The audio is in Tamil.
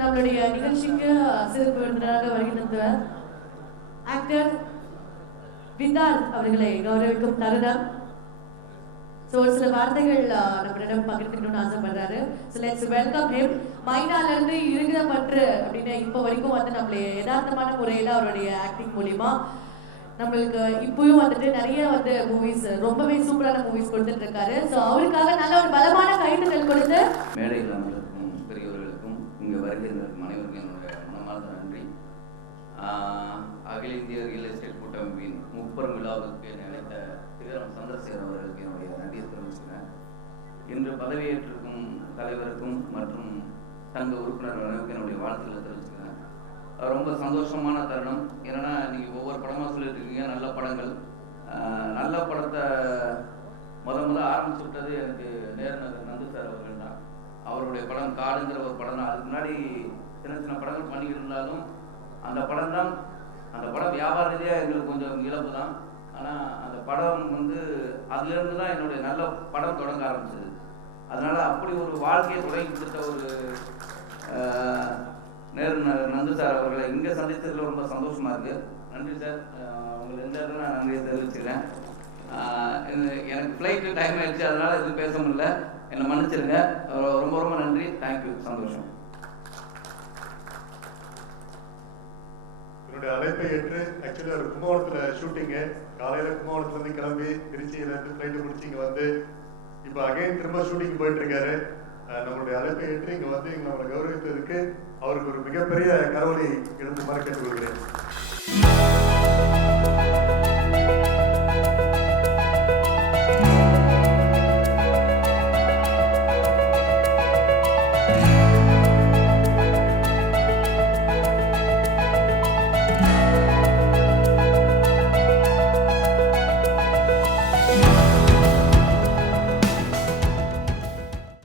நம்மளுடைய நிகழ்ச்சிக்கு சிறப்பு விருந்தினராக வருகின்ற ஆக்டர் விந்தால் அவர்களை கௌரவிக்கும் தருணம். ஸோ ஒரு சில வார்த்தைகள் நம்மளிடம் பகிர்ந்துக்கணும்னு ஆசைப்படுறாரு. ஸோ லெட்ஸ் வெல்கம் ஹிம் மைனாலேருந்து இருக்கிற பற்று அப்படின்னு இப்போ வரைக்கும் வந்து நம்மளை யதார்த்தமான முறையில் அவருடைய ஆக்டிங் மூலிமா நம்மளுக்கு இப்பயும் வந்துட்டு நிறைய வந்து மூவிஸ் ரொம்பவே சூப்பரான மூவிஸ் கொடுத்துட்டு இருக்காரு. ஸோ அவருக்காக நல்ல ஒரு பலமான கைதுகள் கொடுத்து மேடையில் இங்கே அனைவருக்கும் என்னுடைய மனமார்ந்த நன்றி. அகில இந்திய ரியல் எஸ்டேட் கூட்டமைப்பின் முப்பெரும் விழாவுக்கு என்னை அழைத்த திகரம் சந்திரசேகர் அவர்களுக்கு என்னுடைய நன்றியை தெரிவிச்சுக்கிறேன். இன்று பதவியேற்றிருக்கும் தலைவருக்கும் மற்றும் சங்க உறுப்பினர் என்னுடைய வாழ்த்துக்களை தெரிவிச்சுக்கிறேன். ரொம்ப சந்தோஷமான தருணம். என்னன்னா நீங்கள் ஒவ்வொரு படமாக சொல்லிட்டு இருக்கீங்க நல்ல படங்கள். நல்ல படத்தை முத முத ஆரம்பிச்சு விட்டது எனக்கு நேருநகர் நந்து சார் அவர்கள் தான். அவருடைய படம் காடுங்கிற ஒரு படம் தான் முன்னாடி சின்ன சின்ன படங்கள் பண்ணிக்கிட்டு இருந்தாலும் அந்த படம் தான் அந்த படம் வியாபார ரீதியாக எங்களுக்கு கொஞ்சம் இழப்பு தான். ஆனால் அந்த படம் வந்து அதுலேருந்து தான் என்னுடைய நல்ல படம் தொடங்க ஆரம்பிச்சது. அதனால் அப்படி ஒரு வாழ்க்கையை தொடங்கி கொடுத்த ஒரு நேரு நன்றி நந்து சார் அவர்களை இங்கே சந்தித்ததில் ரொம்ப சந்தோஷமாக இருக்குது நன்றி சார். உங்களை எந்த இடத்துல நான் நன்றியை தெரிவிச்சுக்கிறேன். எனக்கு ஃப்ளைட்டு டைம் ஆயிடுச்சு அதனால் எதுவும் பேச முடியல. என்னை மன்னிச்சிருங்க. ரொம்ப ரொம்ப நன்றி. தேங்க்யூ சந்தோஷம். என்னுடைய அழைப்பை ஏற்று ஆக்சுவலி ஒரு கும்பகோணத்தில் ஷூட்டிங்கு காலையில் கும்பகோணத்துலேருந்து கிளம்பி திருச்சியிலேருந்து ஃப்ளைட்டு முடிச்சு இங்கே வந்து இப்போ அகைன் திரும்ப ஷூட்டிங் போயிட்டு இருக்காரு. நம்மளுடைய அழைப்பை ஏற்று இங்கே வந்து இங்கே நம்மளை கௌரவித்ததுக்கு அவருக்கு ஒரு மிகப்பெரிய கரவொலி எழுந்து மாதிரி கேட்டுக்கொள்கிறேன்